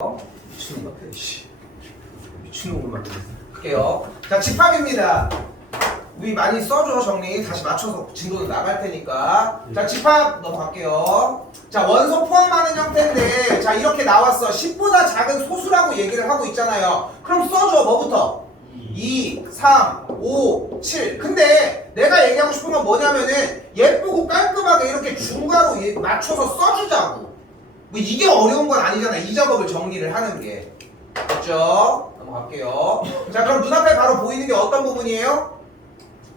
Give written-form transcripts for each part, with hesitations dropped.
미친놈 같아. 미친놈 같아. 할게요. 자, 집합입니다. 우리 많이 써줘, 정리. 다시 맞춰서 진도는 나갈 테니까. 자, 집합 넘어갈게요. 자, 원소 포함하는 형태인데, 자, 이렇게 나왔어. 10보다 작은 소수라고 얘기를 하고 있잖아요. 그럼 써줘, 뭐부터? 2, 3, 5, 7. 근데 내가 얘기하고 싶은 건 뭐냐면은, 예쁘고 깔끔하게 이렇게 중괄호 맞춰서 써주자고. 뭐 이게 어려운 건 아니잖아. 이 작업을 정리를 하는 게. 됐죠? 넘어갈게요. 자, 그럼 눈앞에 바로 보이는 게 어떤 부분이에요?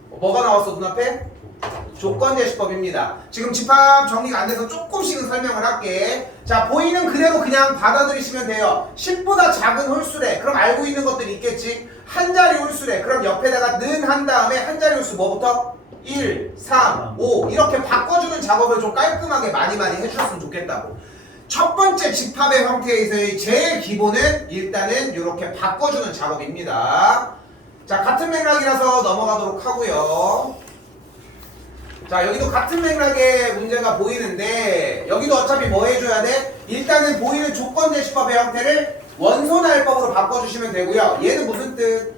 뭐가 나왔어, 눈앞에? 조건제시법입니다. 지금 집합 정리가 안 돼서 조금씩은 설명을 할게. 자, 보이는 그대로 그냥 받아들이시면 돼요. 10보다 작은 홀수래. 그럼 알고 있는 것들이 있겠지? 한 자리 홀수래. 그럼 옆에다가 는 한 다음에 한 자리 홀수 뭐부터? 1, 3, 5 이렇게 바꿔주는 작업을 좀 깔끔하게 많이 해주셨으면 좋겠다고. 첫 번째 집합의 형태에서의 제일 기본은 일단은 이렇게 바꿔주는 작업입니다. 자, 같은 맥락이라서 넘어가도록 하고요. 자, 여기도 같은 맥락의 문제가 보이는데 여기도 어차피 뭐 해줘야 돼? 일단은 보이는 조건제시법의 형태를 원소날법으로 바꿔주시면 되고요. 얘는 무슨 뜻?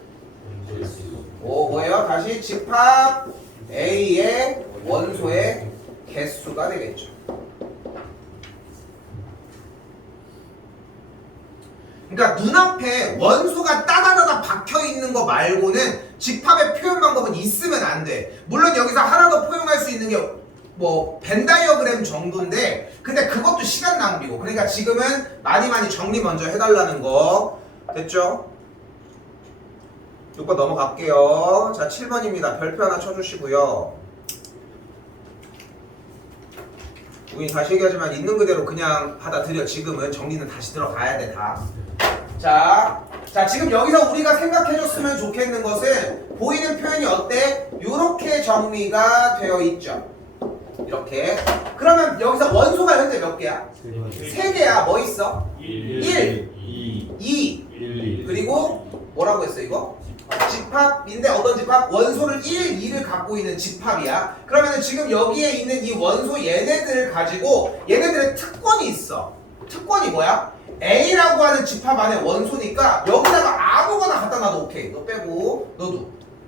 뭐예요? 다시 집합 A의 원소의 개수가 되겠죠. 그러니까 눈앞에 원소가 따다다다 박혀있는 거 말고는 집합의 표현 방법은 있으면 안 돼. 물론 여기서 하나 더 포용할 수 있는 게 뭐 벤다이어그램 정도인데 근데 그것도 시간 낭비고. 그러니까 지금은 많이 정리 먼저 해달라는 거. 됐죠? 6번 넘어갈게요. 자, 7번입니다. 별표 하나 쳐주시고요. 우리 다시 얘기하지만 있는 그대로 그냥 받아들여. 지금은 정리는 다시 들어가야 돼. 다. 자, 지금 여기서 우리가 생각해줬으면 좋겠는 것은 보이는 표현이 어때? 요렇게 정리가 되어 있죠. 이렇게. 그러면 여기서 원소가 현재 몇 개야? 3개야. 뭐 있어? 1, 2, 그리고 뭐라고 했어 이거? 집합인데 어떤 집합? 원소를 1, 2를 갖고 있는 집합이야. 그러면 지금 여기에 있는 이 원소 얘네들을 가지고 얘네들의 특권이 있어. 특권이 뭐야? A라고 하는 집합 안에 원소니까 여기다가 아무거나 갖다 놔도 오케이. 너 빼고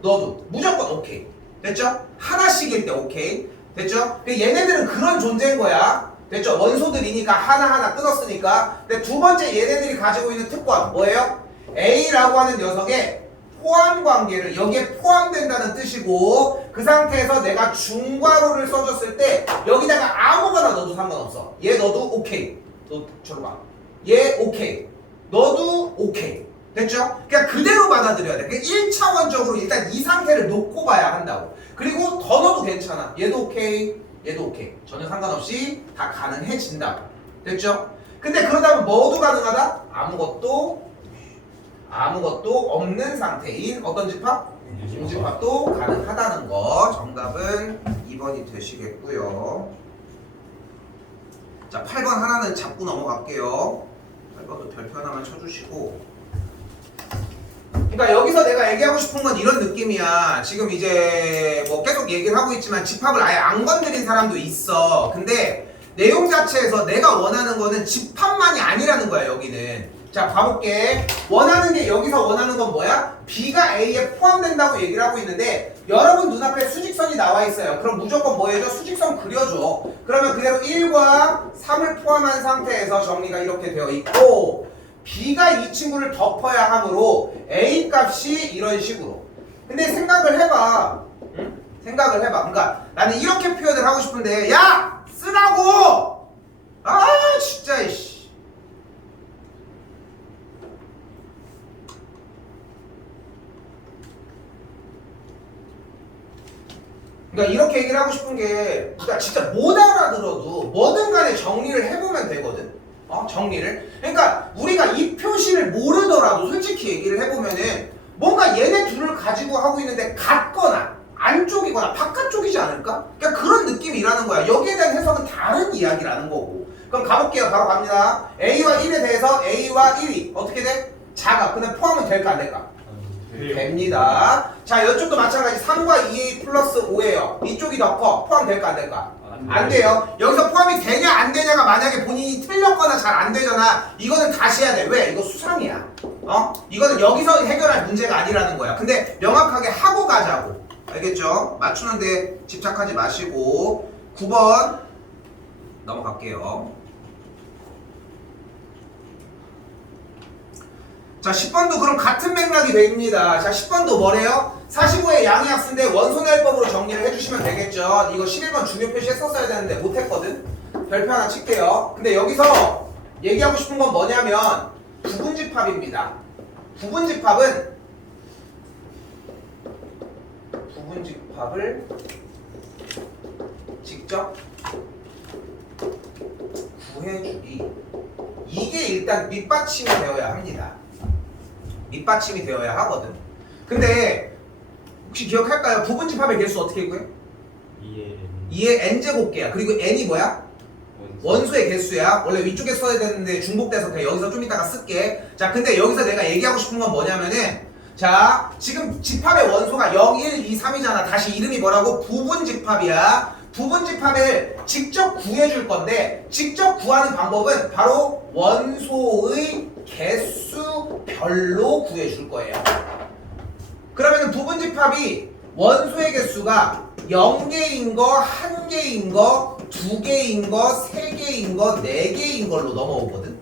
너도 무조건 오케이. 됐죠? 하나씩일 때 오케이. 됐죠? 얘네들은 그런 존재인 거야. 됐죠? 원소들이니까 하나하나 끊었으니까. 근데 두 번째 얘네들이 가지고 있는 특권 뭐예요? A라고 하는 녀석의 포함 관계를 여기에 포함된다는 뜻이고, 그 상태에서 내가 중괄호를 써줬을 때 여기다가 아무거나 넣어도 상관없어. 얘 너도 오케이. 너 저로 봐. 얘 오케이. 너도 오케이. 됐죠? 그냥 그대로 받아들여야 돼. 그러니까 1차원적으로 일단 이 상태를 놓고 봐야 한다고. 그리고 더 넣어도 괜찮아. 얘도 오케이. 얘도 오케이. 전혀 상관없이 다 가능해진다고. 됐죠? 근데 그러다 보면 뭐도 가능하다? 아무것도 없는 상태인 어떤 집합? 중집합도 가능하다는 거. 정답은 2번이 되시겠고요. 자, 8번 하나는 잡고 넘어갈게요. 8번도 별표 하나만 쳐주시고. 그러니까 여기서 내가 얘기하고 싶은 건 이런 느낌이야. 지금 이제 뭐 계속 얘기를 하고 있지만 집합을 아예 안 건드린 사람도 있어. 근데 내용 자체에서 내가 원하는 거는 집합만이 아니라는 거야, 여기는. 자, 봐볼게. 원하는 게 여기서 원하는 건 뭐야? B가 A에 포함된다고 얘기를 하고 있는데 여러분 눈앞에 수직선이 나와 있어요. 그럼 무조건 뭐 해줘? 수직선 그려줘. 그러면 그대로 1과 3을 포함한 상태에서 정리가 이렇게 되어 있고, B가 이 친구를 덮어야 하므로 A 값이 이런 식으로. 근데 생각을 해봐. 응? 생각을 해봐. 그러니까 나는 이렇게 표현을 하고 싶은데 야! 쓰라고! 아 진짜 이씨. 그러니까 이렇게 얘기를 하고 싶은 게, 그러니까 진짜 못 알아들어도 뭐든 간에 정리를 해보면 되거든. 정리를. 그러니까 우리가 이 표시를 모르더라도 솔직히 얘기를 해보면은 뭔가 얘네 둘을 가지고 하고 있는데 같거나 안쪽이거나 바깥쪽이지 않을까? 그러니까 그런 느낌이라는 거야. 여기에 대한 해석은 다른 이야기라는 거고. 그럼 가볼게요. 바로 갑니다. A와 1에 대해서 A와 1이 어떻게 돼? 작아. 근데 포함은 될까 안 될까? 됩니다. 자, 이쪽도 마찬가지. 3과 2A 플러스 5예요. 이쪽이 더 커. 포함될까 안 될까? 안 돼요. 여기서 포함이 되냐 안 되냐가 만약에 본인이 틀렸거나 잘 안 되잖아. 이거는 다시 해야 돼. 왜? 이거 수상이야. 이거는 여기서 해결할 문제가 아니라는 거야. 근데 명확하게 하고 가자고. 알겠죠? 맞추는데 집착하지 마시고 9번 넘어갈게요. 자 10번도 그럼 같은 맥락이 됩니다. 자 10번도 뭐래요? 45의 양의학수인데 원소날법으로 정리를 해주시면 되겠죠. 이거 11번 중요 표시 했었어야 되는데 못했거든. 별표 하나 칠게요. 근데 여기서 얘기하고 싶은 건 뭐냐면 부분집합입니다. 부분집합을 직접 구해주기, 이게 일단 밑받침이 되어야 합니다. 밑받침이 되어야 하거든. 근데 혹시 기억할까요? 부분집합의 개수 어떻게 구해? 2의 n제곱개야. 그리고 n이 뭐야? 원소의 개수야. 원래 위쪽에 써야 되는데 중복돼서 그냥 여기서 좀 이따가 쓸게. 자 근데 여기서 내가 얘기하고 싶은 건 뭐냐면은, 자 지금 집합의 원소가 0, 1, 2, 3이잖아. 다시 이름이 뭐라고? 부분집합이야. 부분집합을 직접 구해줄 건데, 직접 구하는 방법은 바로 원소의 개수별로 구해줄 거예요. 그러면은 부분집합이 원소의 개수가 0개인 거, 1개인 거, 2개인 거, 3개인 거, 4개인 걸로 넘어오거든.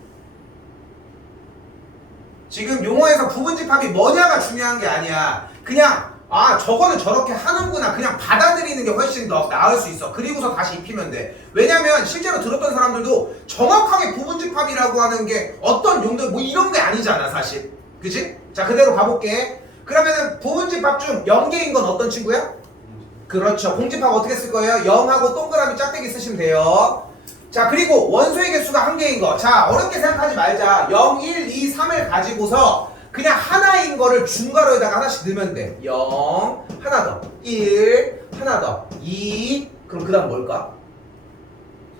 지금 용어에서 부분집합이 뭐냐가 중요한 게 아니야. 그냥 저거는 저렇게 하는구나, 그냥 받아들이는 게 훨씬 더 나을 수 있어. 그리고서 다시 입히면 돼. 왜냐면 실제로 들었던 사람들도 정확하게 부분집합이라고 하는 게 어떤 용도 뭐 이런 게 아니잖아 사실. 그치? 자 그대로 가볼게. 그러면은 부분집합 중 0개인 건 어떤 친구야? 그렇죠. 공집합 어떻게 쓸 거예요? 0하고 동그라미 짝대기 쓰시면 돼요. 자 그리고 원소의 개수가 1개인 거. 자 어렵게 생각하지 말자. 0, 1, 2, 3을 가지고서 그냥 하나인 거를 중괄호에다가 하나씩 넣으면 돼. 0, 하나 더, 1, 하나 더, 2. 그럼 그 다음 뭘까?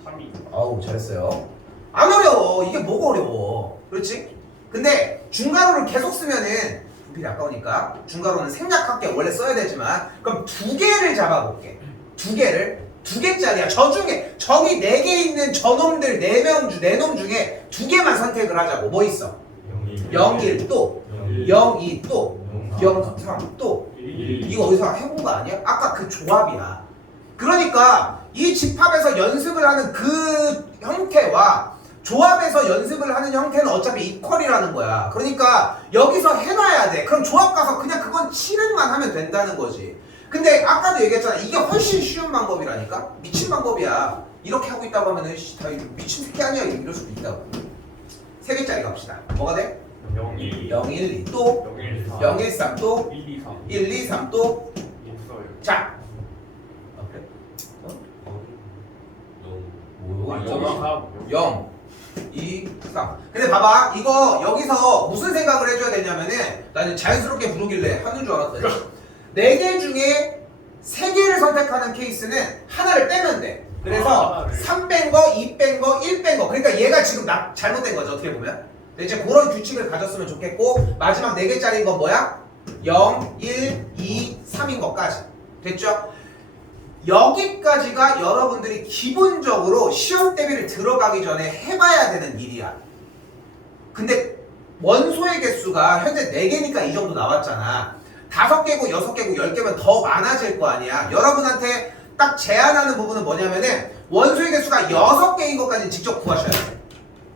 3이. 아우 잘했어요. 안 어려워. 이게 뭐가 어려워. 그렇지? 근데 중괄호를 계속 쓰면은 분필이 아까우니까 중괄호는 생략할게. 원래 써야 되지만 그럼 2개를 잡아볼게. 2개를. 2개짜리야. 저 중에 정이 4개 있는 저놈들 4놈 중에 2개만 선택을 하자고. 뭐 있어? 0, 1 또 0, 2 또 0, 3 또. 이거 어디서 해본 거 아니야? 아까 그 조합이야. 그러니까 이 집합에서 연습을 하는 그 형태와 조합에서 연습을 하는 형태는 어차피 이퀄이라는 거야. 그러니까 여기서 해놔야 돼. 그럼 조합 가서 그냥 그건 실행만 하면 된다는 거지. 근데 아까도 얘기했잖아. 이게 훨씬 쉬운 방법이라니까? 미친 방법이야. 이렇게 하고 있다고 하면은 다 미친 새끼 아니야 이럴 수도 있다고. 3개짜리 갑시다. 뭐가 돼? 0, 1, 0, 1, 2 또 0, 1, 3, 0, 1, 3 또 1, 2, 3. 1, 2, 3 또. 없어요. 자. 그래? 뭐 있잖아. 0, 2, 3. 근데 봐봐. 이거 여기서 무슨 생각을 해줘야 되냐면은, 나는 자연스럽게 부르길래 하는 줄 알았더니 4개 중에 3개를 선택하는 케이스는 하나를 빼면 돼. 그래서 3 뺀 거, 2 뺀 거, 1 뺀 거. 그러니까 얘가 지금 잘못된 거죠. 어떻게 보면. 이제 그런 규칙을 가졌으면 좋겠고, 마지막 4개짜리인 건 뭐야? 0, 1, 2, 3인 것까지. 됐죠? 여기까지가 여러분들이 기본적으로 시험 대비를 들어가기 전에 해봐야 되는 일이야. 근데 원소의 개수가 현재 4개니까 이 정도 나왔잖아. 5개고 6개고 10개면 더 많아질 거 아니야. 여러분한테 딱 제한하는 부분은 뭐냐면은 원소의 개수가 6개인 것까지 직접 구하셔야 돼.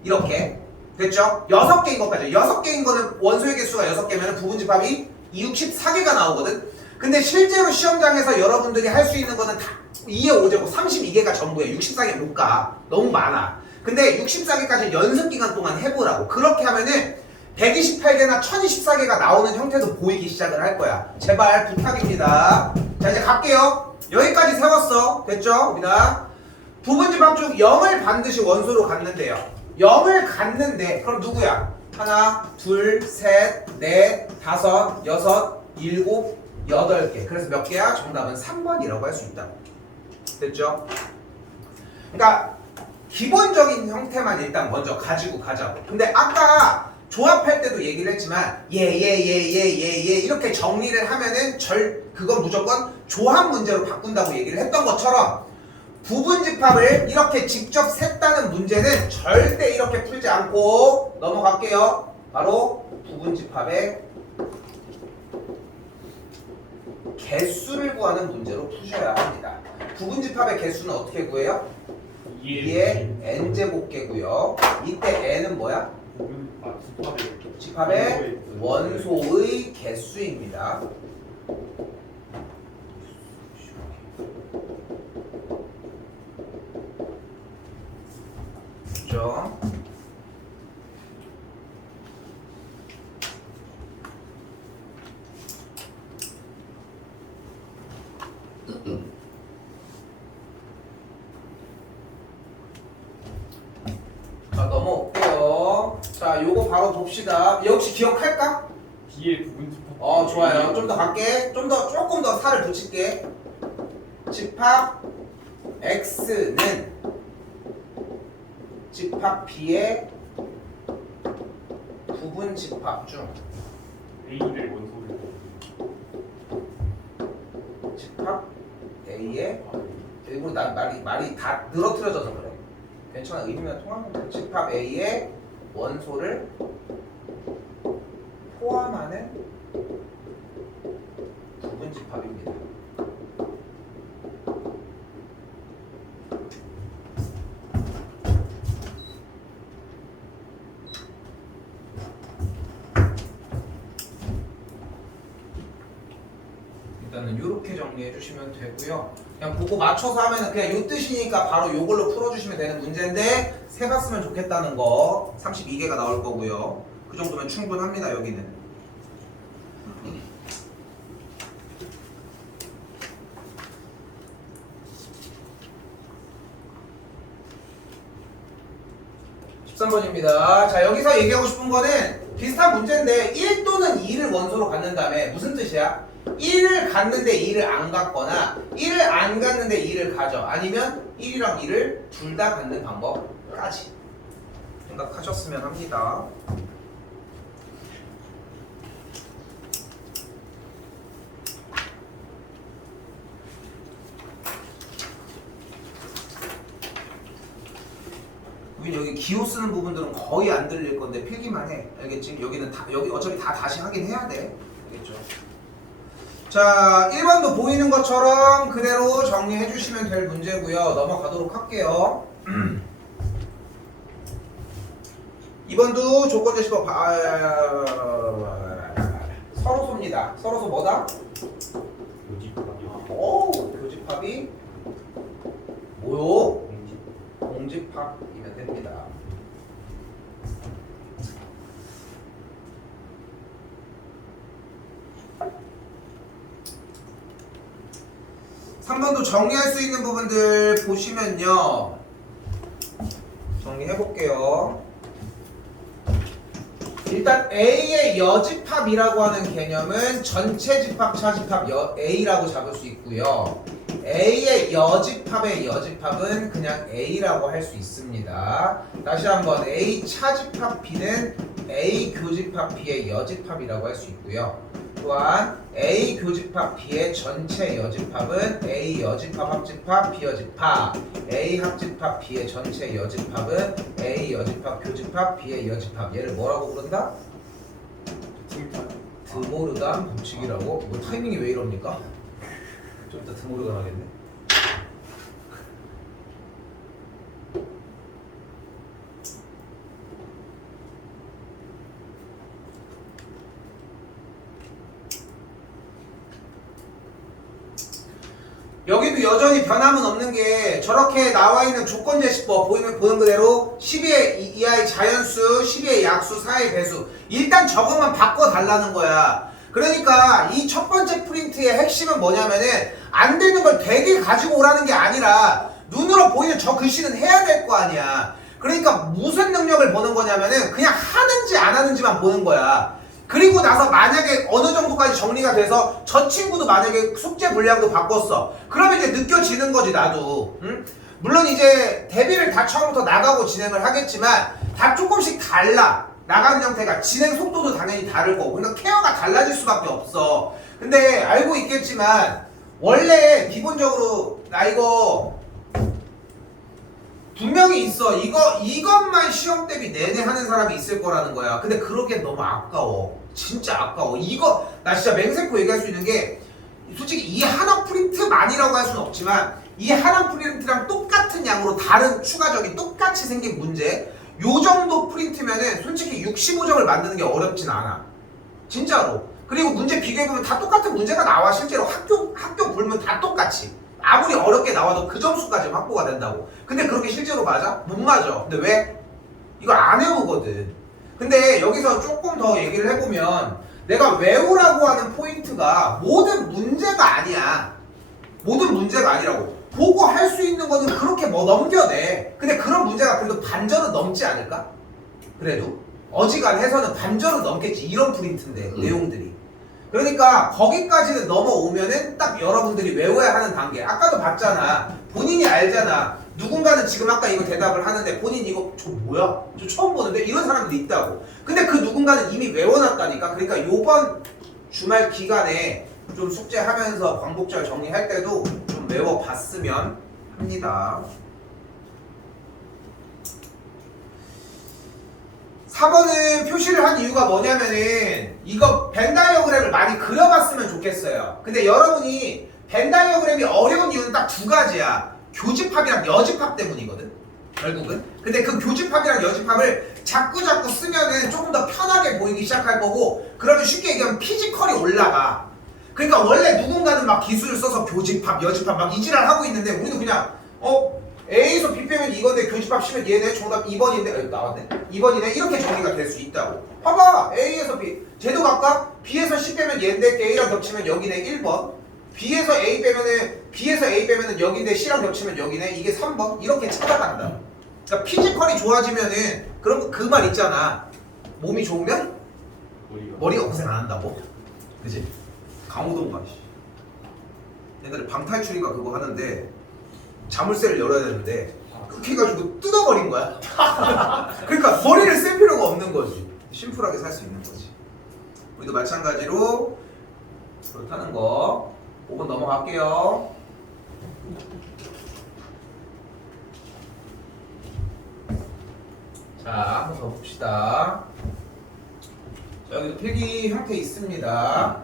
이렇게. 됐죠? 6개인 것까지. 6개인 거는 원소의 개수가 6개면 부분집합이 64개가 나오거든? 근데 실제로 시험장에서 여러분들이 할 수 있는 거는 다 2의 5제곱 32개가 전부야. 64개 못 가. 너무 많아. 근데 64개까지 연습 기간 동안 해보라고. 그렇게 하면은 128개나 1024개가 나오는 형태도 보이기 시작을 할 거야. 제발 부탁입니다. 자 이제 갈게요. 여기까지 세웠어. 됐죠? 우리나 부분집합 중 0을 반드시 원소로 갖는데요. 0을 갖는데 그럼 누구야? 하나, 둘, 셋, 넷, 다섯, 여섯, 일곱, 8개. 그래서 몇 개야? 정답은 3번이라고 할 수 있다. 됐죠? 그러니까 기본적인 형태만 일단 먼저 가지고 가자고. 근데 아까 조합할 때도 얘기를 했지만 예 이렇게 정리를 하면은 그건 무조건 조합 문제로 바꾼다고 얘기를 했던 것처럼 부분집합을 이렇게 직접 셌다는 문제는 절대 이렇게 풀지 않고 넘어갈게요. 바로 부분집합의 개수를 구하는 문제로 푸셔야 합니다. 부분집합의 개수는 어떻게 구해요? 2의 n제곱개고요. 이때 n은 뭐야? 집합의 원소의 개수입니다. 그렇죠? 자, 넘어올게요. 자, 요거 바로 봅시다. 얘 혹시 기억할까? B의 부분집합. 좋아요. 좀 더 갈게. 조금 더 살을 붙일게. 집합 X는 집합 B의 부분 집합 중 A를 원소를 집합 A의 일부러 말이 다 늘어뜨려져서 그래. 괜찮아. 의미만 통하면 돼. 집합 A의 원소를 포함하는 부분 집합입니다. 일단은 이렇게 정리해 주시면 되고요. 그냥 보고 맞춰서 하면은 그냥 요 뜻이니까 바로 요걸로 풀어주시면 되는 문제인데 세봤으면 좋겠다는 거 32개가 나올 거고요. 그 정도면 충분합니다. 여기는. (13번입니다) 자, 여기서 얘기하고 싶은 거는 비슷한 문제인데 1 또는 2를 원소로 갖는 다음에 무슨 뜻이야? 1을 갖는데 2를 안 갖거나 1을 안 갖는데 2를 가져. 아니면 1이랑 2를 둘 다 갖는 방법까지 생각하셨으면 합니다. 우린 여기 기호 쓰는 부분들은 거의 안 들릴 건데 필기만 해. 알겠지? 여기는 여기 어차피 다 다시 하긴 해야 돼. 알겠죠? 자, 1번도 보이는 것처럼 그대로 정리해 주시면 될 문제고요. 넘어가도록 할게요. 2번도 조건제시법 서로소입니다. 서로소 뭐다? 오, 교집합이 뭐요? 공집합이면 됩니다. 한 번 더 정리할 수 있는 부분들 보시면요. 정리해 볼게요. 일단 A의 여집합이라고 하는 개념은 전체 집합, 차집합 A라고 잡을 수 있고요. A의 여집합의 여집합은 그냥 A라고 할 수 있습니다. 다시 한번 A 차집합 B는 A 교집합 B의 여집합이라고 할 수 있고요. 또한 A 교집합 B의 전체 여집합은 A 여집합 합집합 B 여집합, A 합집합 B의 전체 여집합은 A 여집합 교집합 B의 여집합. 얘를 뭐라고 부른다? 드모르간 법칙이라고. 뭐 타이밍이 왜 이럽니까? 좀 이따 드모르간 하겠네. 여기도 여전히 변함은 없는 게 저렇게 나와 있는 조건제시법 보는 그대로 10의 이하의 자연수, 10의 약수, 4의 배수. 일단 저것만 바꿔달라는 거야. 그러니까 이 첫 번째 프린트의 핵심은 뭐냐면은 안 되는 걸 되게 가지고 오라는 게 아니라 눈으로 보이는 저 글씨는 해야 될 거 아니야. 그러니까 무슨 능력을 보는 거냐면은 그냥 하는지 안 하는지만 보는 거야. 그리고 나서 만약에 어느 정도까지 정리가 돼서 저 친구도 만약에 숙제 분량도 바꿨어. 그러면 이제 느껴지는 거지 나도. 응? 물론 이제 대비를 다 처음부터 나가고 진행을 하겠지만 다 조금씩 달라. 나가는 형태가 진행 속도도 당연히 다를 거고. 그러니까 케어가 달라질 수밖에 없어. 근데 알고 있겠지만 원래 기본적으로 나 이거 분명히 있어. 이것만 시험 대비 내내 하는 사람이 있을 거라는 거야. 근데 그러기엔 너무 아까워. 진짜 아까워. 이거 나 진짜 맹세코 얘기할 수 있는 게 솔직히 이 하나 프린트만이라고 할 수는 없지만 이 하나 프린트랑 똑같은 양으로 다른 추가적인 똑같이 생긴 문제 요 정도 프린트면은 솔직히 65점을 만드는 게 어렵진 않아. 진짜로. 그리고 문제 비교해보면 다 똑같은 문제가 나와. 실제로 학교 불문 다 똑같이. 아무리 어렵게 나와도 그 점수까지 확보가 된다고. 근데 그렇게 실제로 맞아? 못 맞아. 근데 왜? 이걸 안 외우거든. 근데 여기서 조금 더 얘기를 해보면 내가 외우라고 하는 포인트가 모든 문제가 아니야. 모든 문제가 아니라고. 보고 할 수 있는 거는 그렇게 뭐 넘겨내. 근데 그런 문제가 그래도 반절은 넘지 않을까? 그래도 어지간해서는 반절은 넘겠지. 이런 프린트인데 내용들이. 그러니까 거기까지는 넘어오면은 딱 여러분들이 외워야 하는 단계. 아까도 봤잖아. 본인이 알잖아. 누군가는 지금 아까 이거 대답을 하는데 본인 이거 저 뭐야? 저 처음 보는데 이런 사람들이 있다고. 근데 그 누군가는 이미 외워놨다니까. 그러니까 요번 주말 기간에 좀 숙제하면서 광복절 정리할 때도 좀 외워봤으면 합니다. 4번은 표시를 한 이유가 뭐냐면은 이거 벤 다이어그램을 많이 그려봤으면 좋겠어요. 근데 여러분이 벤 다이어그램이 어려운 이유는 딱 두 가지야. 교집합이랑 여집합 때문이거든. 결국은. 근데 그 교집합이랑 여집합을 자꾸 쓰면은 조금 더 편하게 보이기 시작할 거고 그러면 쉽게 얘기하면 피지컬이 올라가. 그러니까 원래 누군가는 막 기술을 써서 교집합, 여집합 막 이지랄 하고 있는데 우리는 그냥 A에서 B 빼면 이건데 교집합 시면 얘네 정답 2번인데 나왔네? 2번이네? 이렇게 정리가 될 수 있다고. 봐봐! A에서 B 쟤도 각각 B에서 C 빼면 얘인데 A랑 겹치면 여기네 1번 B에서 A 빼면은 여기인데 C랑 겹치면 여기네 이게 3번 이렇게 찾아간다. 그러니까 피지컬이 좋아지면은 그럼 그 말 있잖아. 몸이 좋으면 머리가 고생 안 한다고. 그치? 강호동가 옛날에 방탈출인가 그거 하는데 자물쇠를 열어야 되는데 그렇게 해가지고 뜯어버린 거야. 그러니까 머리를 쓸 필요가 없는 거지. 심플하게 살 수 있는 거지. 우리도 마찬가지로 그렇다는 거 5번 넘어갈게요. 자, 한번 더 봅시다. 자, 여기도 필기 형태 있습니다.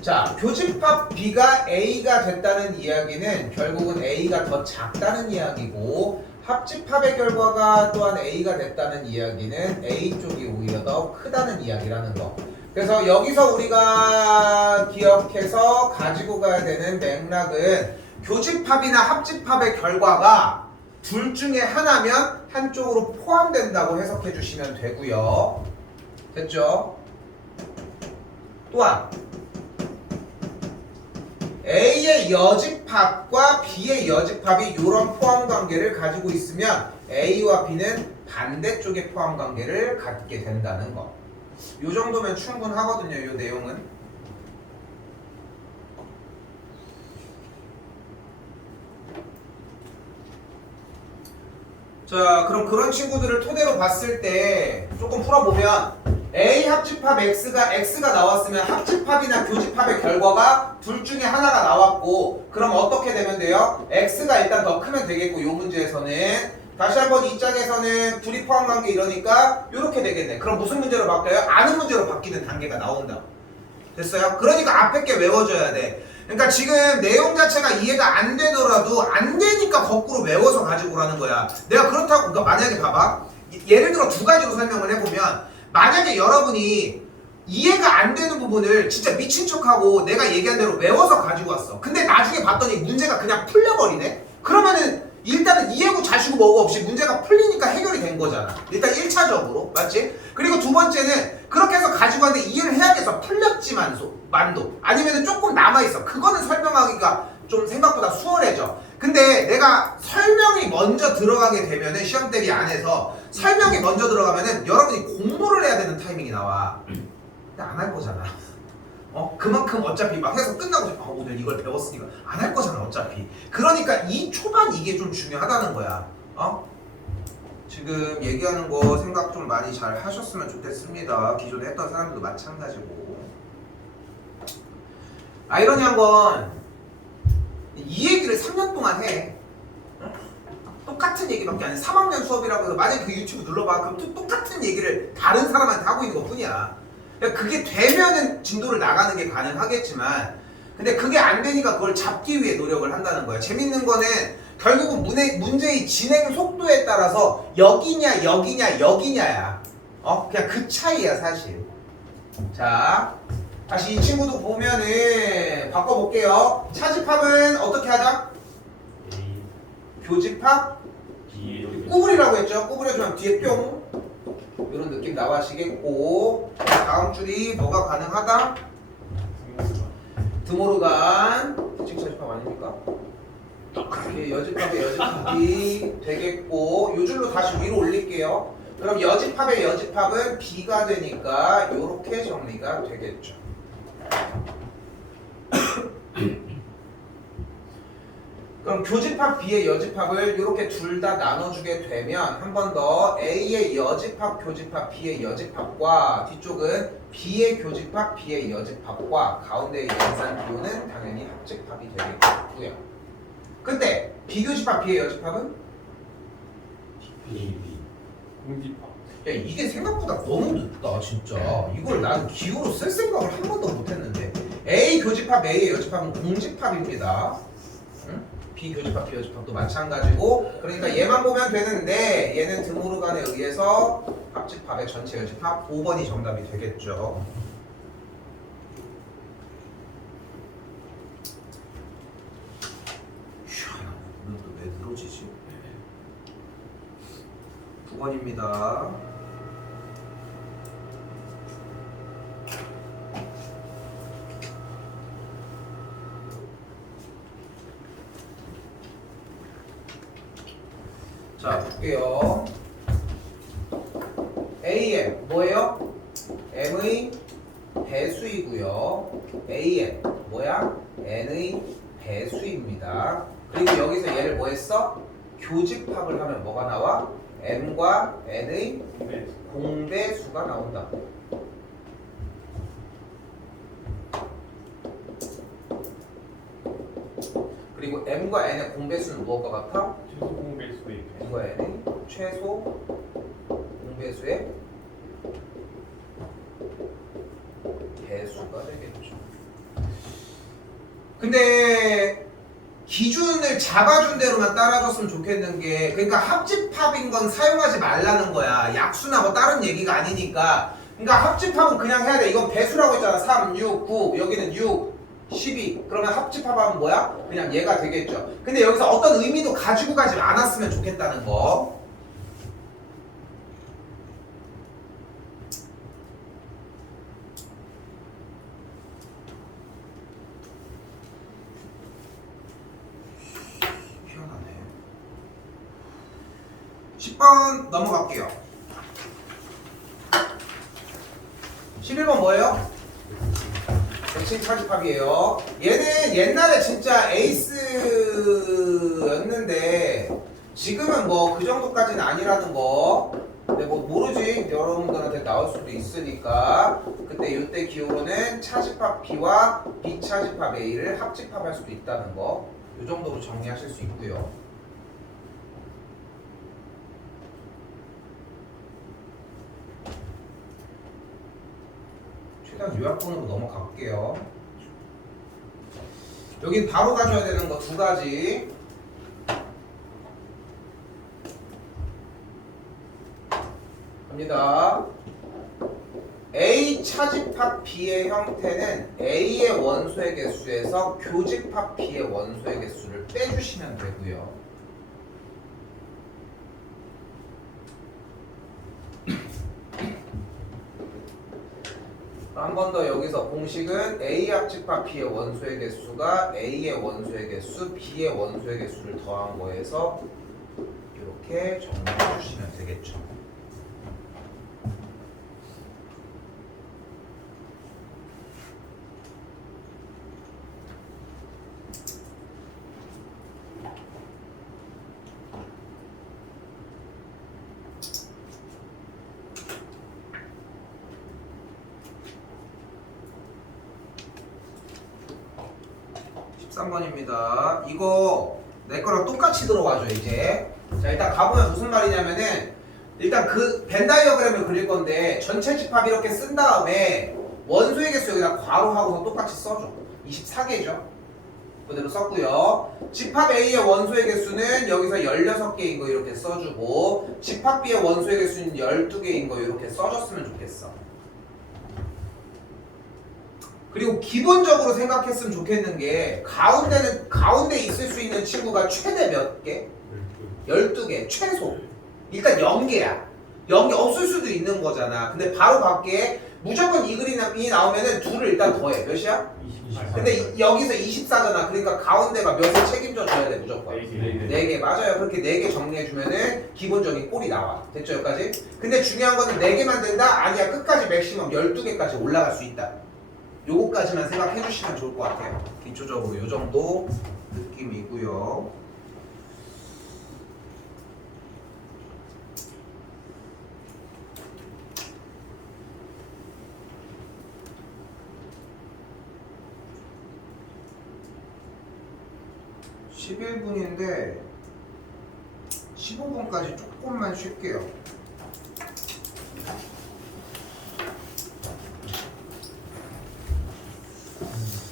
자, 교집합 B가 A가 됐다는 이야기는 결국은 A가 더 작다는 이야기고 합집합의 결과가 또한 A가 됐다는 이야기는 A 쪽이 오히려 더 크다는 이야기라는 거. 그래서 여기서 우리가 기억해서 가지고 가야 되는 맥락은 교집합이나 합집합의 결과가 둘 중에 하나면 한쪽으로 포함된다고 해석해 주시면 되고요. 됐죠? 또한 A의 여집합과 B의 여집합이 이런 포함관계를 가지고 있으면 A와 B는 반대쪽의 포함관계를 갖게 된다는 거. 이 정도면 충분하거든요. 이 내용은. 자, 그럼 그런 친구들을 토대로 봤을 때 조금 풀어보면 A 합집합 X가 나왔으면 합집합이나 교집합의 결과가 둘 중에 하나가 나왔고 그럼 어떻게 되면 돼요? X가 일단 더 크면 되겠고 이 문제에서는 다시 한번 이 짝에서는 둘이 포함관계 이러니까 이렇게 되겠네. 그럼 무슨 문제로 바뀌어요? 아는 문제로 바뀌는 단계가 나온다. 됐어요? 그러니까 앞에 게 외워져야 돼. 그러니까 지금 내용 자체가 이해가 안 되더라도 안 되니까 거꾸로 외워서 가지고 오라는 거야. 내가 그렇다고 그러니까 만약에 봐봐. 예를 들어 두 가지로 설명을 해보면 만약에 여러분이 이해가 안 되는 부분을 진짜 미친 척하고 내가 얘기한 대로 외워서 가지고 왔어. 근데 나중에 봤더니 문제가 그냥 풀려버리네? 그러면은 일단은 이해고 자시고 뭐고 없이 문제가 풀리니까 해결이 된 거잖아. 일단 1차적으로. 맞지? 그리고 두 번째는 그렇게 해서 가지고 왔는데 이해를 해야겠어. 풀렸지만도. 아니면은 조금 남아있어. 그거는 설명하기가 좀 생각보다 수월해져. 근데 내가 설명이 먼저 들어가게 되면은 시험 대비 안에서 설명이 먼저 들어가면은 여러분이 공부를 해야 되는 타이밍이 나와. 근데 안 할 거잖아. 그만큼 어차피 막 해서 끝나고 오늘 이걸 배웠으니까 안 할 거잖아 어차피. 그러니까 이 초반 이게 좀 중요하다는 거야. 지금 얘기하는 거 생각 좀 많이 잘 하셨으면 좋겠습니다. 기존에 했던 사람들도 마찬가지고. 아이러니한 건 이 얘기를 3년 동안 해. 응? 똑같은 얘기밖에 안 해. 3학년 수업이라고 해서 만약에 그 유튜브 눌러봐. 그럼 또 똑같은 얘기를 다른 사람한테 하고 있는 것 뿐이야. 그러니까 그게 되면은 진도를 나가는 게 가능하겠지만 근데 그게 안 되니까 그걸 잡기 위해 노력을 한다는 거야. 재밌는 거는 결국은 문제의 진행 속도에 따라서 여기냐 여기냐 여기냐야. 그냥 그 차이야 사실. 자, 다시 이 친구도 보면은 바꿔볼게요. 차집합은 어떻게 하자? A 교집합? B의 구부리라고 했죠. 구부려주면 뒤에 뿅 이런 느낌 나와시겠고 다음 줄이 뭐가 가능하다? 드모르간 대칭 차집합 아닙니까? 이렇게 여집합의 여집합이 되겠고 요 줄로 다시 위로 올릴게요. 그럼 여집합의 여집합은 B가 되니까 이렇게 정리가 되겠죠. 그럼 교집합 B의 여집합을 이렇게 둘 다 나눠주게 되면 한 번 더 A의 여집합 교집합 B의 여집합과 뒤쪽은 B의 교집합 B의 여집합과 가운데의 연산비호는 당연히 합집합이 되겠고요. 근데 비교집합 B의 여집합은? B 공집합. 야 이게 생각보다 너무 늦다 진짜. 이걸 난 기호로 쓸 생각을 한 번도 못했는데 A 교집합 A의 여집합은 공집합입니다. 응? B 교집합 B 여집합도 마찬가지고 그러니까 얘만 보면 되는데 얘는 드모르간에 의해서 합집합의 전체 여집합 5번이 정답이 되겠죠. 오늘 또 왜 늘어지지? 9번입니다. 자, 볼게요. AM 뭐예요? M의 배수이고요. AN 뭐야? N의 배수입니다. 그리고 여기서 얘를 뭐 했어? 교집합을 하면 뭐가 나와? M과 N의 네. 공배수가 나온다. 그리고 M과 N의 공배수는 무엇과 같아? 최소 공배수의 배. M과 N의 최소 공배수의 배수가 되겠죠. 근데 기준을 잡아준 대로만 따라줬으면 좋겠는 게 그러니까 합집합인 건 사용하지 말라는 거야. 약수나 뭐 다른 얘기가 아니니까. 그러니까 합집합은 그냥 해야 돼. 이건 배수라고 했잖아. 3, 6, 9 여기는 6, 12 그러면 합집합하면 뭐야? 그냥 얘가 되겠죠. 근데 여기서 어떤 의미도 가지고 가지 않았으면 좋겠다는 거. 희한하네. 10번 넘어갈게요. 11번 뭐예요? 대칭 차집합이에요. 얘는 옛날에 진짜 에이스였는데 지금은 뭐 그 정도까지는 아니라는 거. 근데 뭐 모르지. 여러분들한테 나올 수도 있으니까 그때 이때 기호로는 차집합 B와 비차집합 A를 합집합할 수도 있다는 거. 이 정도로 정리하실 수 있고요. 최대한 요약본으로 넘어갈게요. 여기 바로 가져야 되는 거 두 가지. 갑니다. A 차집합 B의 형태는 A의 원소의 개수에서 교집합 B의 원소의 개수를 빼주시면 되고요. 한 번 더 여기서 공식은 A 합집합 B의 원소의 개수가 A의 원소의 개수, B의 원소의 개수를 더한 거에서 이렇게 정리해 주시면 되겠죠. 13번입니다. 이거 내 거랑 똑같이 들어와줘 이제. 자 일단 가보면 무슨 말이냐면은 일단 그 벤 다이어그램을 그릴 건데 전체 집합 이렇게 쓴 다음에 원소의 개수 여기다 괄호하고서 똑같이 써줘. 24개죠. 그대로 썼고요. 집합 A의 원소의 개수는 여기서 16개인 거 이렇게 써주고 집합 B의 원소의 개수는 12개인 거 이렇게 써줬으면 좋겠어. 그리고 기본적으로 생각했으면 좋겠는 게 가운데 있을 수 있는 친구가 최대 몇 개? 12개 최소. 일단 0개야. 0개 없을 수도 있는 거잖아. 근데 바로 밖에 무조건 이 그림이 나오면은 2를 일단 더해. 몇이야? 24. 근데 여기서 24잖아. 그러니까 가운데가 몇을 책임져 줘야 돼 무조건. 4개 맞아요. 그렇게 4개 정리해주면은 기본적인 꼴이 나와. 됐죠 여기까지? 근데 중요한 거는 4개만 된다? 아니야. 끝까지 맥시멈 12개까지 올라갈 수 있다. 요거까지만 생각해 주시면 좋을 것 같아요. 기초적으로 요 정도 느낌이고요. (11분인데) 15분까지 조금만 쉴게요.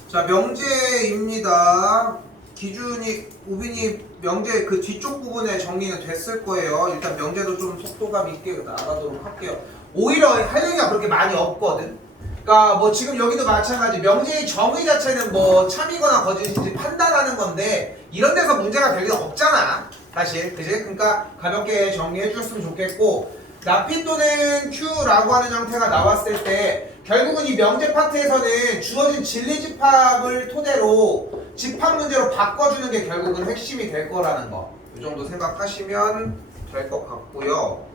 자 명제입니다. 기준이 우빈이 명제 그 뒤쪽 부분에 정리는 됐을 거예요. 일단 명제도 좀 속도감 있게 나가도록 할게요. 오히려 할 얘기가 그렇게 많이 없거든. 그러니까 뭐 지금 여기도 마찬가지 명제의 정의 자체는 뭐 참이거나 거짓인지 판단하는 건데 이런 데서 문제가 될 리는 없잖아 사실. 그지? 그러니까 가볍게 정리해 주셨으면 좋겠고 납비 또는 Q라고 하는 형태가 나왔을 때 결국은 이 명제 파트에서는 주어진 진리 집합을 토대로 집합 문제로 바꿔주는 게 결국은 핵심이 될 거라는 거. 이 정도 생각하시면 될 것 같고요.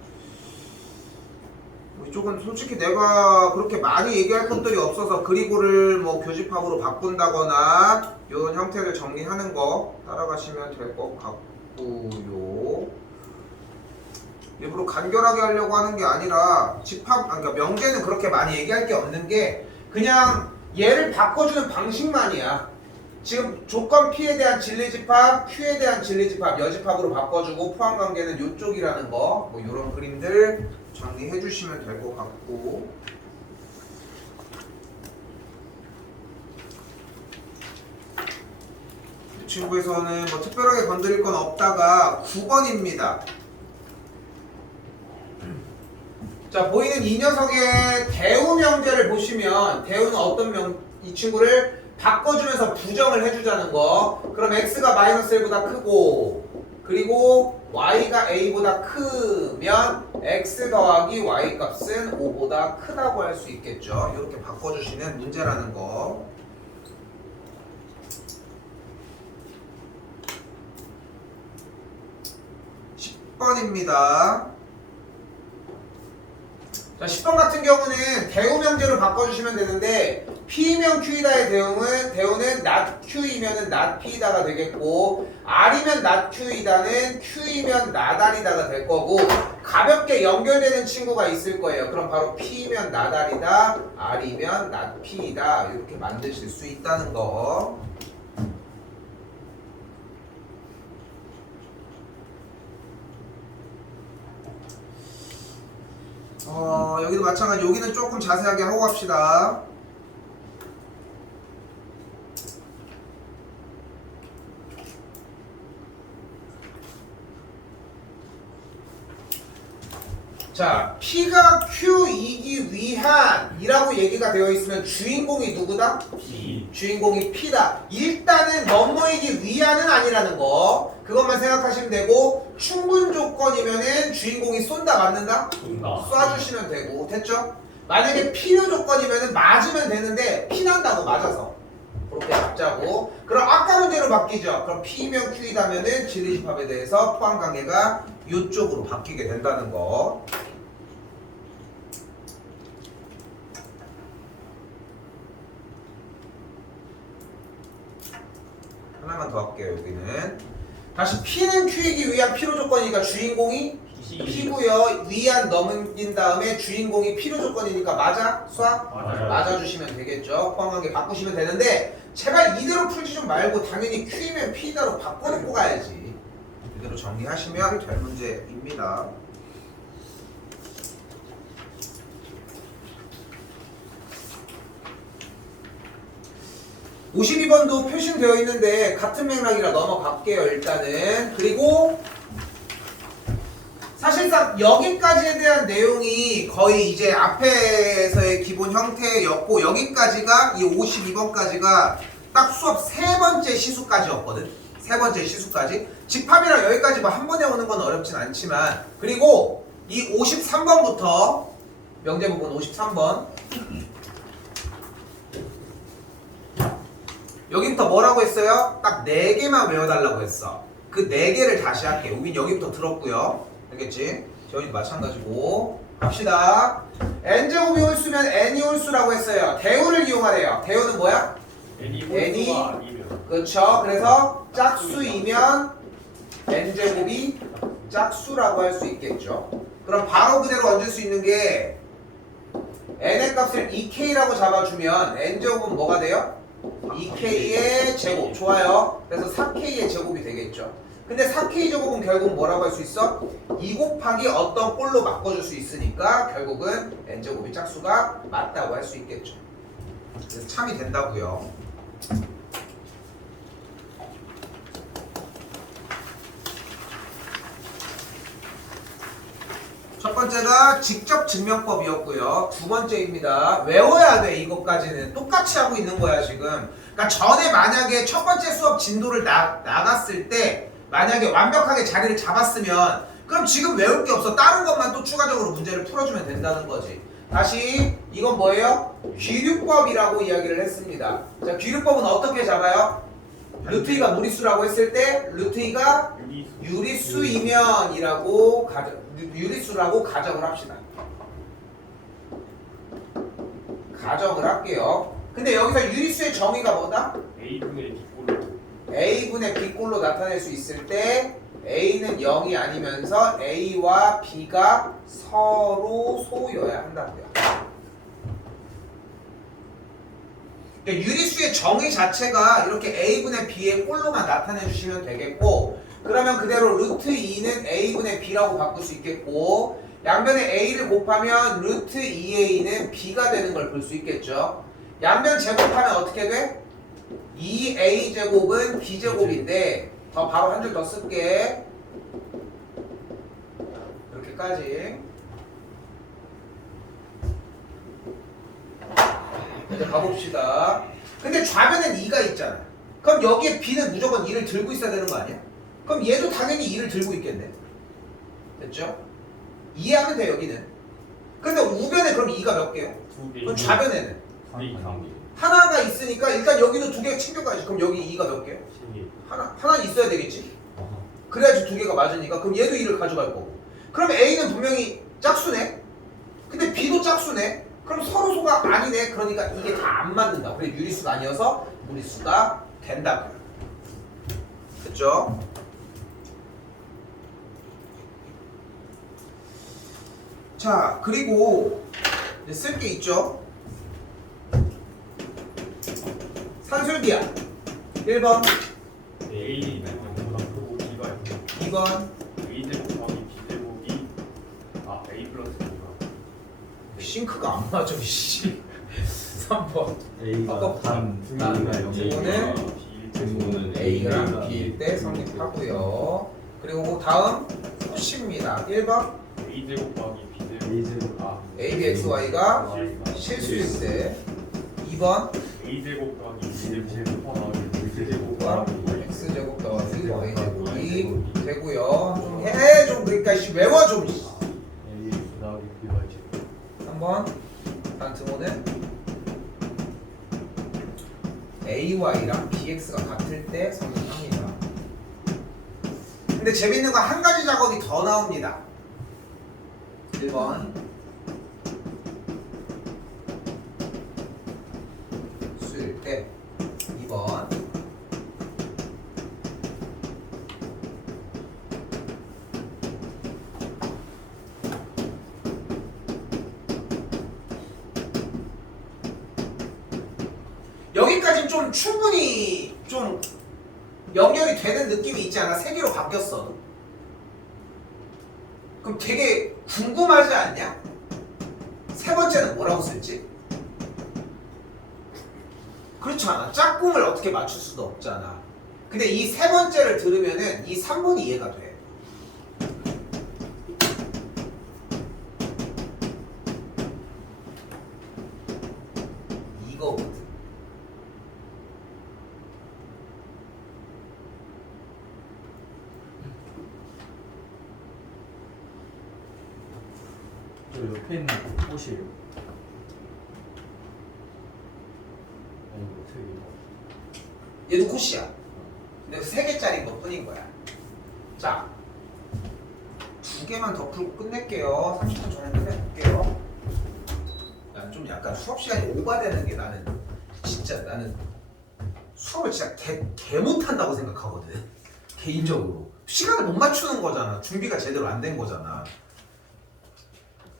이쪽은 솔직히 내가 그렇게 많이 얘기할 것들이 없어서 그리고를 뭐 교집합으로 바꾼다거나 이런 형태를 정리하는 거 따라가시면 될 것 같고요. 일부러 간결하게 하려고 하는 게 아니라 집합, 그러니까 명제는 그렇게 많이 얘기할 게 없는 게 그냥 얘를 바꿔주는 방식만이야. 지금 조건 P에 대한 진리집합, Q에 대한 진리집합, 여집합으로 바꿔주고 포함관계는 이쪽이라는 거, 뭐 이런 그림들 정리해 주시면 될 것 같고. 이 친구에서는 뭐 특별하게 건드릴 건 없다가 9번입니다. 자 보이는 이 녀석의 대우 명제를 보시면 대우는 어떤 이 친구를 바꿔주면서 부정을 해주자는 거. 그럼 x가 마이너스 1보다 크고 그리고 y가 a보다 크면 x 더하기 y 값은 5보다 크다고 할 수 있겠죠. 이렇게 바꿔주시는 문제라는 거. (10번입니다) 자, 10번 같은 경우는 대우 명제로 바꿔주시면 되는데 P이면 Q이다의 대우는 not Q이면 not P이다가 되겠고 R이면 not Q이다는 Q이면 not R이다가 될 거고 가볍게 연결되는 친구가 있을 거예요. 그럼 바로 P이면 not R이다, R이면 not P이다 이렇게 만드실 수 있다는 거. 여기도 마찬가지. 여기는 조금 자세하게 하고 갑시다. 자, P가 Q이기 위한 이라고 얘기가 되어 있으면 주인공이 누구다? P. 주인공이 P다. 일단은 뭐뭐이기 위한은 아니라는 거. 그것만 생각하시면 되고 충분 조건이면은 주인공이 쏜다 맞는다? 쏜다. 쏴주시면 되고. 됐죠? 만약에 필요 조건이면은 맞으면 되는데 피난다고 맞아서 그렇게 잡자고. 그럼 아까 문제로 바뀌죠. 그럼 P면 Q이다면은 진리집합에 대해서 포함관계가 이쪽으로 바뀌게 된다는 거. 하나만 더 할게요. 여기는 다시 P는 Q이기 위한 필요 조건이니까 주인공이 P고요. 위안 넘긴 다음에 주인공이 필요 조건이니까 맞아? 수학? 맞아요. 맞아주시면 되겠죠. 포함관계 바꾸시면 되는데 제발 이대로 풀지 좀 말고 당연히 Q이면 P대로 바꿔놓고 가야지. 이대로 정리하시면 될 문제입니다. (52번도) 표시되어 있는데 같은 맥락이라 넘어갈게요 일단은. 그리고 사실상 여기까지에 대한 내용이 거의 이제 앞에서의 기본 형태였고 여기까지가 이 52번까지가 딱 수업 세 번째 시수까지였거든. 세 번째 시수까지. 집합이랑 여기까지 뭐 한 번에 오는 건 어렵진 않지만 그리고 이 53번부터 명제 부분 53번 여기부터 뭐라고 했어요? 딱 4개만 외워달라고 했어. 그 4개를 다시 할게. 우린 여기부터 들었고요. 알겠지? 저희도 마찬가지고 갑시다. n제곱이 홀수면 n이 홀수라고 했어요. 대우를 이용하래요. 대우는 뭐야? N이 N이 홀수가 아니면 그렇죠. 그래서 짝수이면 n제곱이 짝수라고 할 수 있겠죠. 그럼 바로 그대로 얹을 수 있는 게 n의 값을 2k라고 잡아주면 n제곱은 뭐가 돼요? 2k의 제곱. 좋아요. 그래서 4k의 제곱이 되겠죠. 근데 4k 제곱은 결국 뭐라고 할 수 있어? 2 곱하기 어떤 꼴로 바꿔줄 수 있으니까 결국은 n제곱이 짝수가 맞다고 할 수 있겠죠. 그래서 참이 된다고요. 첫 번째가 직접 증명법이었고요. 두 번째입니다. 외워야 돼. 이것까지는 똑같이 하고 있는 거야 지금. 그러니까 전에 만약에 첫 번째 수업 진도를 나갔을 때 만약에 완벽하게 자리를 잡았으면 그럼 지금 외울 게 없어. 다른 것만 또 추가적으로 문제를 풀어주면 된다는 거지. 다시 이건 뭐예요? 귀류법이라고 이야기를 했습니다. 자, 귀류법은 어떻게 잡아요? 루트 2가 무리수라고 했을 때 루트 2가 유리수이면이라고 유리수라고 가정을 합시다. 가정을 할게요. 근데 여기서 유리수의 정의가 뭐다? A분의 B꼴로 A분의 B꼴로 나타낼 수 있을 때 A는 0이 아니면서 A와 B가 서로 소여야 한다고요. 그러니까 유리수의 정의 자체가 이렇게 A분의 B의 꼴로만 나타내 주시면 되겠고 그러면 그대로 루트 2는 A분의 B라고 바꿀 수 있겠고 양변에 A를 곱하면 루트 2A는 B가 되는 걸 볼 수 있겠죠. 양변 제곱하면 어떻게 돼? 2A제곱은 B제곱인데 더 바로 한 줄 더 쓸게. 이렇게까지. 이제 가봅시다. 근데 좌변엔 2가 있잖아. 그럼 여기에 B는 무조건 2를 들고 있어야 되는 거 아니야? 그럼 얘도 당연히 2를 들고 있겠네. 됐죠? 이해하면 돼 여기는. 근데 우변에 그럼 2가 몇 개요? 2개 그럼 좌변에는? 2개 이상 하나가 있으니까 일단 여기도 2개 챙겨가야지. 그럼 여기 2가 몇 개요? 3개 하나 있어야 되겠지? 그래야지 2개가 맞으니까. 그럼 얘도 2를 가져갈 거고. 그럼 A는 분명히 짝수네? 근데 B도 짝수네? 그럼 서로 소가 아니네. 그러니까 이게 다 안 맞는다. 그래 유리수가 아니어서 무리수가 된다고요. 됐죠? 자, 그리고 쓸 게 있죠. 산술비야. 1번, A는 0보다 크고 B가 0 2번, A제곱 더하기 B제곱이 A 플러스 B가 싱크가 안 맞아, 씨. 3번. A가 아까 단, B가 이거는 0이고는 A랑 B일 때 성립하고요. 그리고 다음 수식입니다. 1번, A제곱 더하기 B제곱 A제곱 A, B, X, Y가 실수일 때. 2번, A제곱 더하기 B제곱 더하기 B제곱과 X제곱 더하기 Y제곱이 되고요. 좀 해, 좀 그러니까 외워 좀. A 더하기 B가 제곱 3번, 다음 등호는 AY랑 BX가 같을 때 성립합니다. 근데 재밌는 건 한 가지 작업이 더 나옵니다. 1번 수일 때 2번 여기까지는 좀 충분히 좀 연결이 되는 느낌이 있지 않아? 세 개로 바뀌었어. 그럼 되게 궁금하지 않냐? 세 번째는 뭐라고 쓸지? 그렇지 않아? 짝꿍을 어떻게 맞출 수도 없잖아. 근데 이 세 번째를 들으면은 이 3번이 이해가 돼. 이거거든. 저 옆에 있는 거 꽃이에요. 아니고 세 개. 얘도 코시야. 근데 3개짜리인 것 뿐인 거야. 자, 2개만 더 풀고 끝낼게요. 30분 전에 끝내볼게요. 난 좀 약간 수업 시간이 오바되는 게 나는 수업을 진짜 개 못한다고 생각하거든. 개인적으로. 시간을 못 맞추는 거잖아. 준비가 제대로 안 된 거잖아.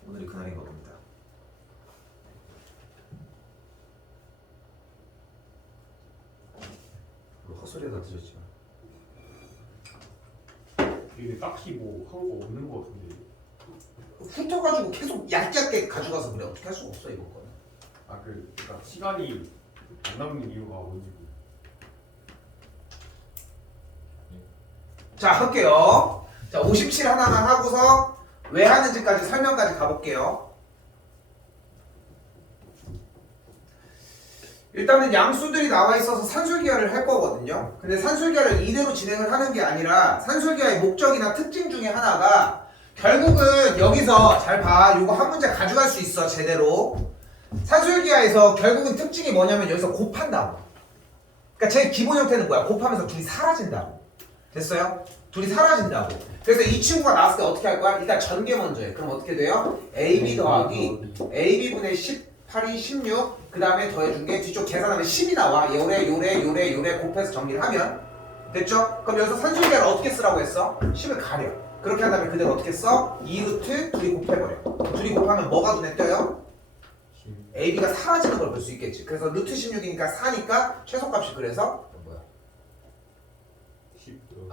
오늘이 그날인 것 봅니다. 헛소리가 들었지만. 이게 딱히 뭐 한 거 없는 거 같은데. 훑어가지고 계속 얇게 가져가서 그래. 어떻게 할 수가 없어 이번 거는. 그러니까 시간이 안 남는 이유가 뭔지. 자, 할게요. 자, 57 하나만 하고서 왜 하는지까지 설명까지 가볼게요. 일단은 양수들이 나와 있어서 산술기하를 할 거거든요. 근데 산술기하를 이대로 진행을 하는 게 아니라 산술기하의 목적이나 특징 중에 하나가 결국은 여기서 잘 봐. 요거 한 문제 가져갈 수 있어, 제대로. 산술기하에서 결국은 특징이 뭐냐면 여기서 곱한다고. 그러니까 제일 기본 형태는 뭐야? 곱하면서 둘이 사라진다고. 됐어요? 둘이 사라진다고. 그래서 이 친구가 나왔을 때 어떻게 할 거야? 일단 전개 먼저 해. 그럼 어떻게 돼요? AB 더하기 AB분의 18이 16. 그 다음에 더해준 게 뒤쪽 계산하면 10이 나와. 요래 곱해서 정리를 하면 됐죠? 그럼 여기서 산술기를 어떻게 쓰라고 했어? 10을 가려. 그렇게 한 다음에 그대로 어떻게 써? 2루트 둘이 곱해버려. 둘이 곱하면 뭐가 눈에 띄어요? AB가 사라지는 걸 볼 수 있겠지. 그래서 루트 16이니까 4니까 최소값이 그래서 뭐야?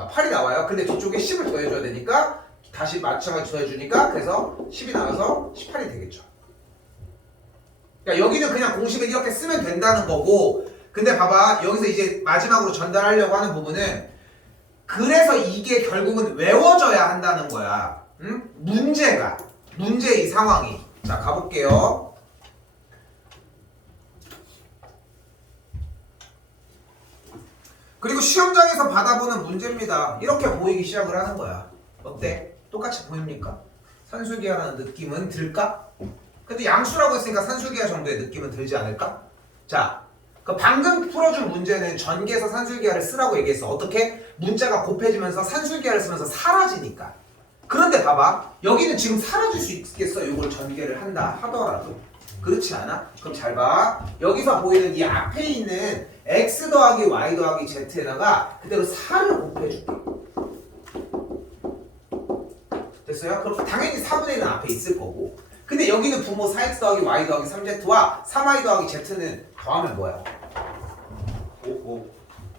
8이 나와요. 근데 뒤쪽에 10을 더해줘야 되니까 다시 마찬가지 더해주니까 그래서 10이 나와서 18이 되겠죠. 그러니까 여기는 그냥 공식을 이렇게 쓰면 된다는 거고, 근데 봐봐, 여기서 이제 마지막으로 전달하려고 하는 부분은 그래서 이게 결국은 외워져야 한다는 거야. 응? 문제 이 상황이. 자, 가볼게요. 그리고 시험장에서 받아보는 문제입니다. 이렇게 보이기 시작을 하는 거야. 어때? 똑같이 보입니까? 산술기하라는 느낌은 들까? 근데 양수라고 했으니까 산술기하 정도의 느낌은 들지 않을까? 자, 그 방금 풀어준 문제는 전개에서 산술기하를 쓰라고 얘기했어. 어떻게? 문자가 곱해지면서 산술기하를 쓰면서 사라지니까. 그런데 봐봐. 여기는 지금 사라질 수 있겠어. 이걸 전개를 한다 하더라도. 그렇지 않아? 그럼 잘 봐. 여기서 보이는 이 앞에 있는 x 더하기 y 더하기 z에다가 그대로 4를 곱해줄게. 됐어요? 그럼 당연히 4분의 1은 앞에 있을 거고. 근데 여기는 부모 4x 더하기 y 더하기 3z와 3y 더하기 z는 더하면 뭐야? 5,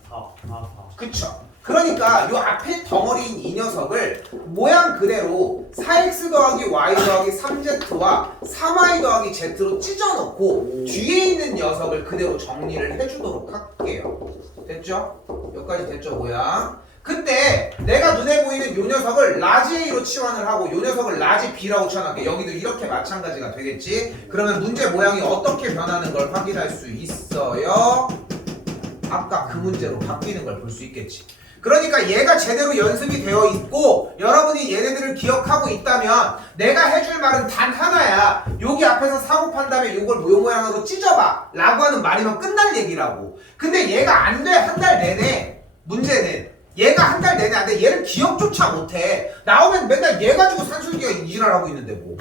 4, 4. 그쵸? 그러니까 요 앞에 덩어리인 이 녀석을 모양 그대로 4x 더하기 y 더하기 3z와 3y 더하기 z로 찢어놓고 뒤에 있는 녀석을 그대로 정리를 해주도록 할게요. 됐죠? 여기까지 됐죠, 모양? 그때 내가 눈에 보이는 요 녀석을 라지 A로 치환을 하고 요 녀석을 라지 B라고 치환할게. 여기도 이렇게 마찬가지가 되겠지? 그러면 문제 모양이 어떻게 변하는 걸 확인할 수 있어요? 아까 그 문제로 바뀌는 걸 볼 수 있겠지. 그러니까 얘가 제대로 연습이 되어 있고 여러분이 얘네들을 기억하고 있다면 내가 해줄 말은 단 하나야. 여기 앞에서 사고판 다음에 이걸 모양으로 찢어봐 라고 하는 말이면 끝날 얘기라고. 근데 얘가 안 돼. 한 달 내내. 문제는 얘가 한 달 내내 안 돼. 얘를 기억조차 못해. 나오면 맨날 얘 가지고 산술기가 이지랄하고 있는데 뭐.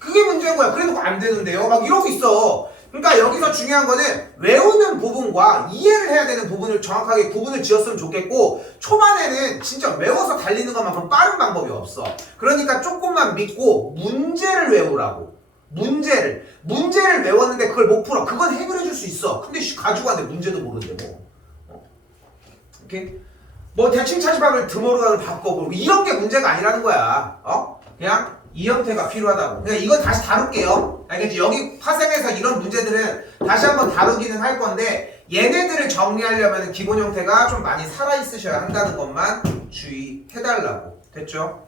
그게 문제인 거야. 그래도 안 되는데요. 막 이러고 있어. 그러니까 여기서 중요한 거는 외우는 부분과 이해를 해야 되는 부분을 정확하게 구분을 지었으면 좋겠고, 초반에는 진짜 외워서 달리는 것만큼 빠른 방법이 없어. 그러니까 조금만 믿고 문제를 외우라고. 문제를 외웠는데 그걸 못 풀어. 그건 해결해 줄 수 있어. 근데 가지고 왔는데 문제도 모르는데 뭐. 오케이? 뭐 대칭 차지박을 드모르가를 바꿔보고 이런 게 문제가 아니라는 거야. 그냥 이 형태가 필요하다고. 그냥 이건 다시 다룰게요. 알겠지? 여기 파생해서 이런 문제들은 다시 한번 다루기는 할 건데 얘네들을 정리하려면 기본 형태가 좀 많이 살아있으셔야 한다는 것만 주의해달라고. 됐죠?